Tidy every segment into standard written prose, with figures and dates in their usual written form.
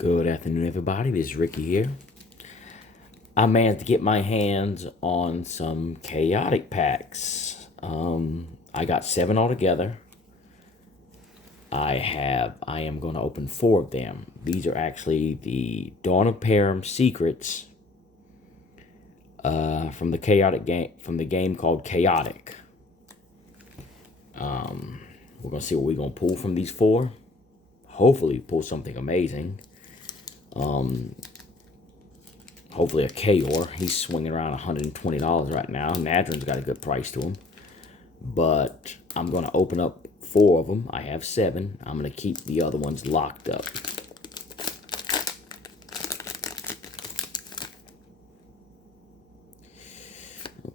Good afternoon, everybody. This is Ricky here. I managed to get my hands on some chaotic packs. I got 7 altogether. I am going to open 4 of them. These are actually the Dawn of Perim Secrets from the game called Chaotic. We're gonna see what we're gonna pull from these 4. Hopefully, pull something amazing. Hopefully a Kaor. He's swinging around $120 right now. Nadrin's got a good price to him. But I'm going to open up 4 of them. I have 7. I'm going to keep the other ones locked up.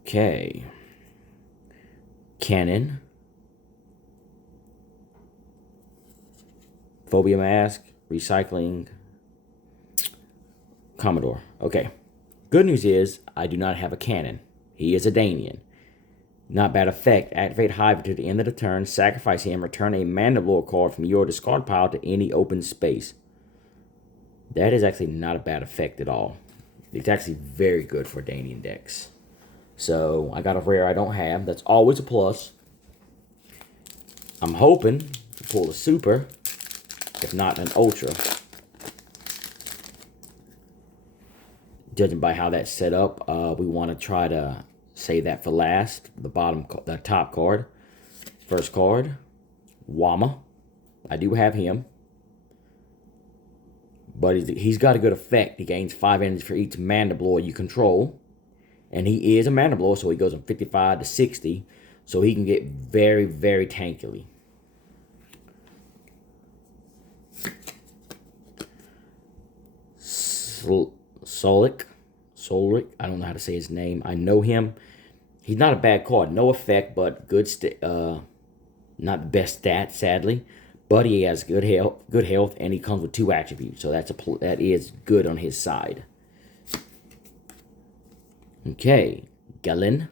Okay. Cannon. Phobia Mask. Recycling. Commodore. Okay. Good news is, I do not have a cannon. He is a Danian. Not bad effect. Activate Hive to the end of the turn. Sacrifice him. Return a Mandalore card from your discard pile to any open space. That is actually not a bad effect at all. It's actually very good for Danian decks. So, I got a rare I don't have. That's always a plus. I'm hoping to pull a super, if not an ultra. Judging by how that's set up, we want to try to save that for last. The top card. First card, Wama. I do have him. But he's got a good effect. He gains 5 energy for each Mandalore you control. And he is a Mandalore, so he goes from 55 to 60. So he can get very, very tankily. Solic, I don't know how to say his name. I know him. He's not a bad card. No effect, but good. Not the best stat, sadly. But he has good health, and he comes with 2 attributes. So that is good on his side. Okay, Galen.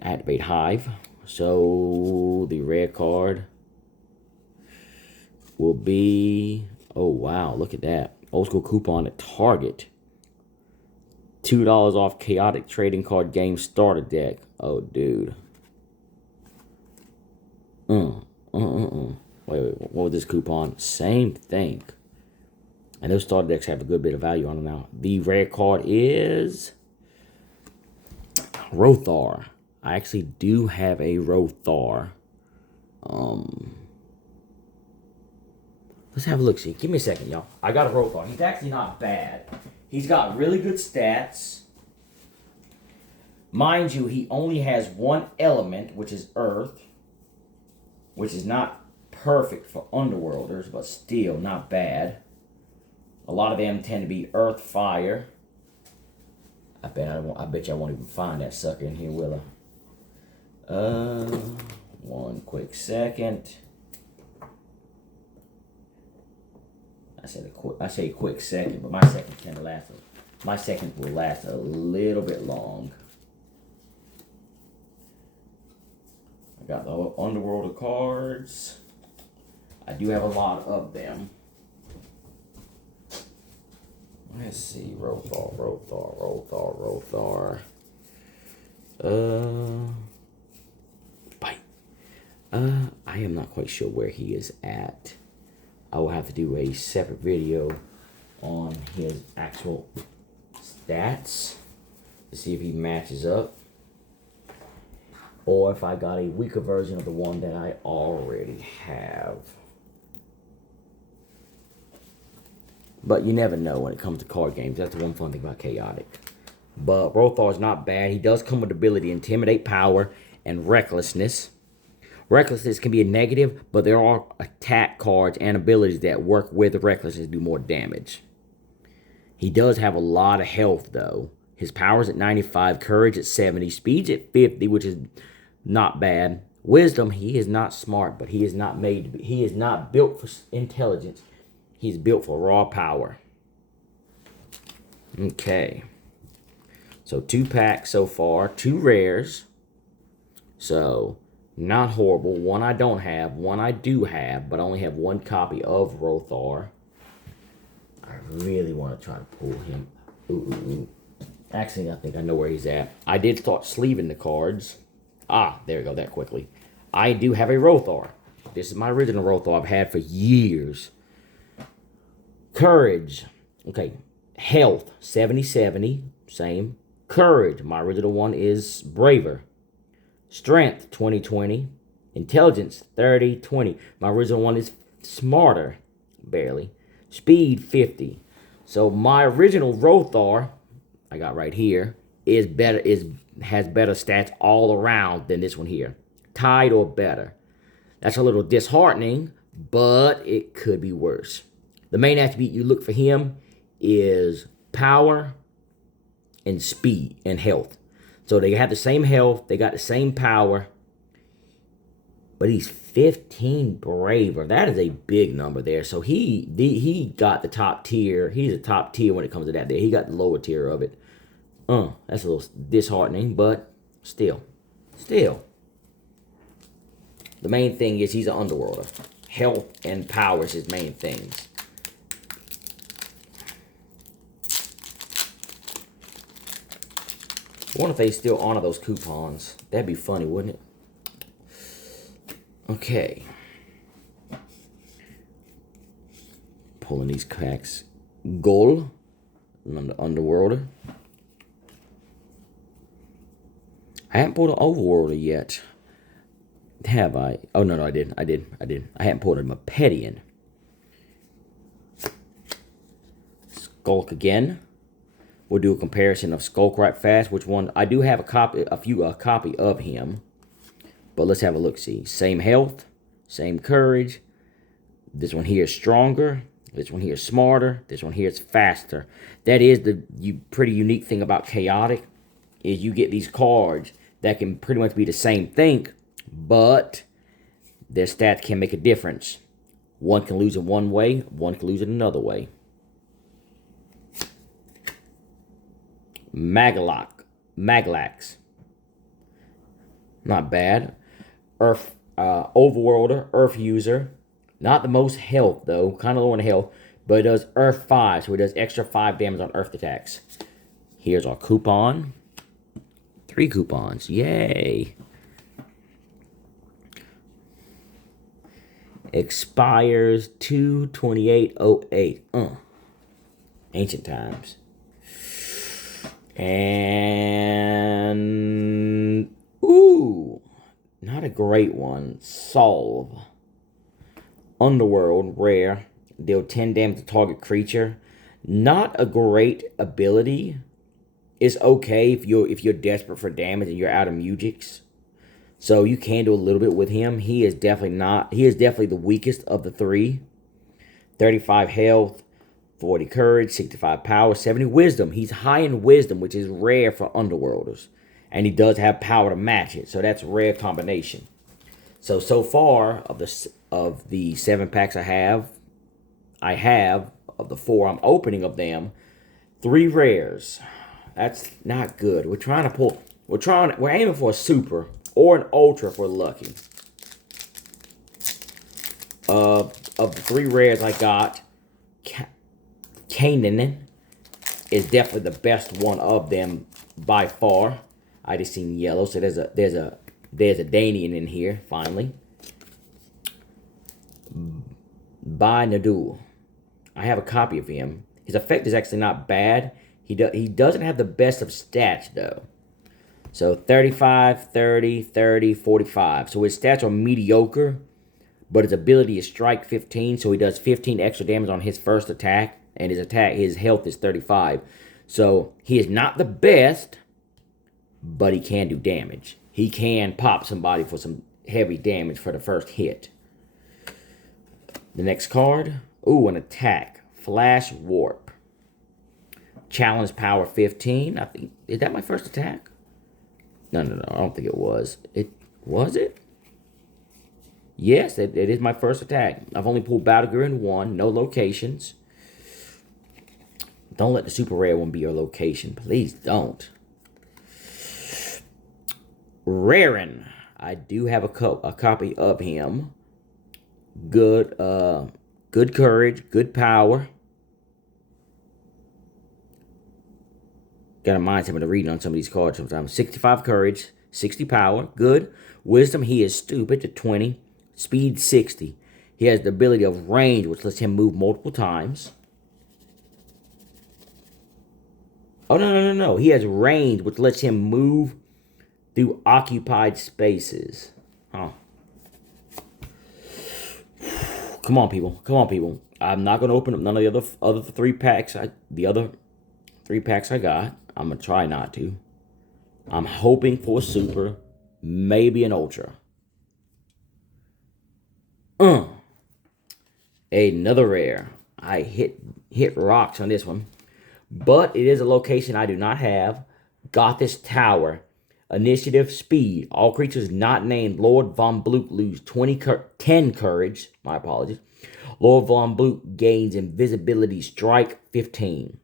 Activate Hive. So the rare card will be. Oh, wow, look at that. Old school coupon at Target. $2 off Chaotic Trading Card Game Starter Deck. Oh, dude. Wait, what was this coupon? Same thing. And those starter decks have a good bit of value on them now. The rare card is Rothar. I actually do have a Rothar. Let's have a look. See, give me a second, y'all. I got a Rothar. He's actually not bad. He's got really good stats. Mind you, he only has 1 element, which is Earth, which is not perfect for Underworlders, but still not bad. A lot of them tend to be Earth, Fire. I bet you I won't even find that sucker in here, will I? One quick second. I say quick second, but my second tend to last. My second will last a little bit long. I got the Underworld cards. I do have a lot of them. Let's see, Rothar. Bite. I am not quite sure where he is at. I will have to do a separate video on his actual stats to see if he matches up, or if I got a weaker version of the one that I already have. But you never know when it comes to card games. That's the one fun thing about Chaotic. But Rothar is not bad. He does come with the ability to Intimidate, Power, and Recklessness. Recklessness can be a negative, but there are attack cards and abilities that work with Recklessness to do more damage. He does have a lot of health, though. His power's at 95, courage at 70, speed's at 50, which is not bad. Wisdom, he is not smart, but he is not made to be. He is not built for intelligence. He's built for raw power. Okay. So 2 packs so far, 2 rares. So Not horrible. One I don't have. One I do have, but I only have one copy of Rothar. I really want to try to pull him. Ooh. Actually, I think I know where he's at. I did start sleeving the cards. Ah, there we go, that quickly. I do have a Rothar. This is my original Rothar I've had for years. Courage. Okay. Health, 70-70. Same. Courage. My original one is Braver. Strength, 20-20. Intelligence, 30-20. My original one is Smarter. Barely. Speed, 50. So my original Rothar, I got right here, has better stats all around than this one here. Tied or better. That's a little disheartening, but it could be worse. The main attribute you look for him is power and speed and health. So they have the same health, they got the same power, but he's 15 braver. That is a big number there. So he got the top tier. He's a top tier when it comes to that there. He got the lower tier of it. That's a little disheartening, but still. The main thing is he's an underworlder. Health and power is his main things. I wonder if they still honor those coupons. That'd be funny, wouldn't it? Okay. Pulling these packs. Goal. Underworlder. I haven't pulled an Overworlder yet. Have I? Oh, no, I did. I hadn't pulled a Mepedian. Skulk again. We'll do a comparison of Skulk right fast. Which one? I do have a copy of him. But let's have a look-see. Same health. Same courage. This one here is stronger. This one here is smarter. This one here is faster. That is the pretty unique thing about Chaotic. Is you get these cards that can pretty much be the same thing, but their stats can make a difference. One can lose it one way, one can lose it another way. Maglax. Not bad. Earth Overworlder, Earth User. Not the most health, though. Kind of low on health. But it does Earth 5, so it does extra 5 damage on Earth attacks. Here's our coupon. 3 coupons. Yay. Expires 2/28/08. Ancient times. And not a great one. Solve. Underworld, rare. Deal 10 damage to target creature. Not a great ability. It's okay if you're desperate for damage and you're out of Mujix. So you can do a little bit with him. He is definitely the weakest of the 3. 35 health, 40 courage, 65 power, 70 wisdom. He's high in wisdom, which is rare for Underworlders. And he does have power to match it. So that's a rare combination. So far of the 7 packs I have of the 4 I'm opening of them, 3 rares. That's not good. We're aiming for a super or an ultra if we're lucky. Of the 3 rares I got, Kanan is definitely the best one of them by far. I just seen yellow, so there's a Danian in here finally. By Nadul. I have a copy of him. His effect is actually not bad. He doesn't have the best of stats, though. So 35, 30, 30, 45. So his stats are mediocre, but his ability is strike 15, so he does 15 extra damage on his first attack, and his health is 35. So he is not the best, but he can do damage. He can pop somebody for some heavy damage for the first hit. The next card, an attack. Flash Warp. Challenge power 15. I think, is that my first attack? No, I don't think it was. Was it? Yes, it is my first attack. I've only pulled Battle Gear in 1, no locations. Don't let the super rare one be your location. Please don't. Rarin. I do have a copy of him. Good, good courage, good power. Got a mindset of reading on some of these cards sometimes. 65 courage, 60 power, good. Wisdom, he is stupid to 20. Speed, 60. He has the ability of range, which lets him move multiple times. Oh, no. He has range, which lets him move through occupied spaces. Huh. Come on, people. Come on, people. I'm not going to open up none of the other 3 packs. The other 3 packs I got. I'm going to try not to. I'm hoping for a super. Maybe an ultra. Another rare. I hit rocks on this one. But it is a location I do not have. Gothis Tower. Initiative, speed. All creatures not named Lord Von Bluch lose 10 courage. My apologies. Lord Von Bluch gains invisibility, strike 15.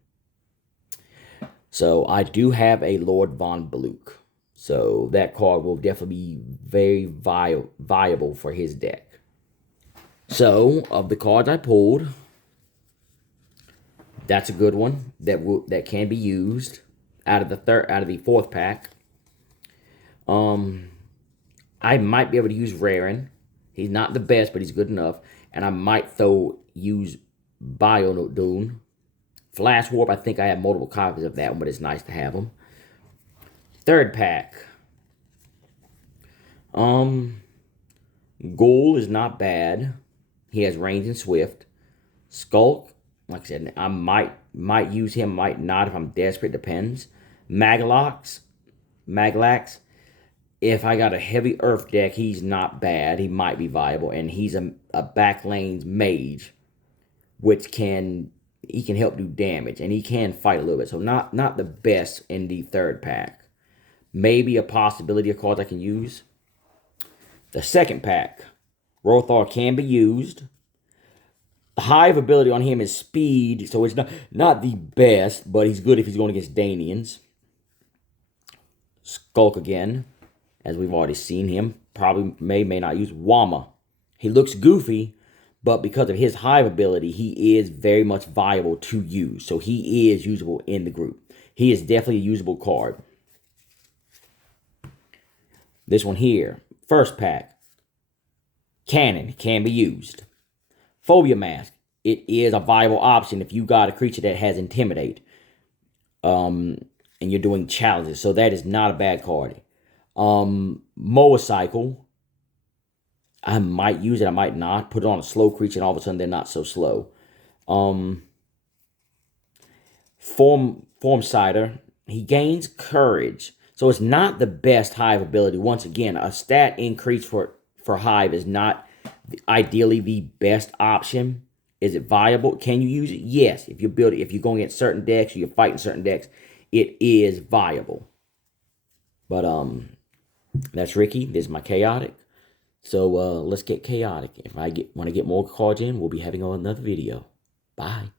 So I do have a Lord Von Bluch. So that card will definitely be very viable for his deck. So of the cards I pulled, that's a good one that can be used out of the 4th pack. I might be able to use Rarin. He's not the best, but he's good enough. And I might use Bio-Dune. Flash Warp, I think I have multiple copies of that one, but it's nice to have them. 3rd pack. Ghoul is not bad. He has range and swift. Skulk, like I said, I might use him, might not if I'm desperate, depends. Maglax. If I got a heavy earth deck, he's not bad. He might be viable, and he's a back lanes mage, which he can help do damage, and he can fight a little bit. So not the best in the 3rd pack. Maybe a possibility of cards I can use. The 2nd pack, Rothar can be used. The hive ability on him is speed, so it's not the best, but he's good if he's going against Danians. Skulk again, as we've already seen him. Probably may not use Wama. He looks goofy, but because of his hive ability, he is very much viable to use. So he is usable in the group. He is definitely a usable card. This one here, 1st pack. Cannon can be used. Phobia Mask. It is a viable option if you got a creature that has Intimidate. And you're doing challenges. So that is not a bad card. Motorcycle. I might use it, I might not. Put it on a slow creature and all of a sudden they're not so slow. Formsider. He gains courage. So it's not the best hive ability. Once again, a stat increase for hive is not ideally the best option. Is it viable? Can you use it? Yes. If you're going against certain decks or you're fighting certain decks, it is viable. But that's Ricky. This is my chaotic. So let's get chaotic. If I want to get more cards in, we'll be having another video. Bye.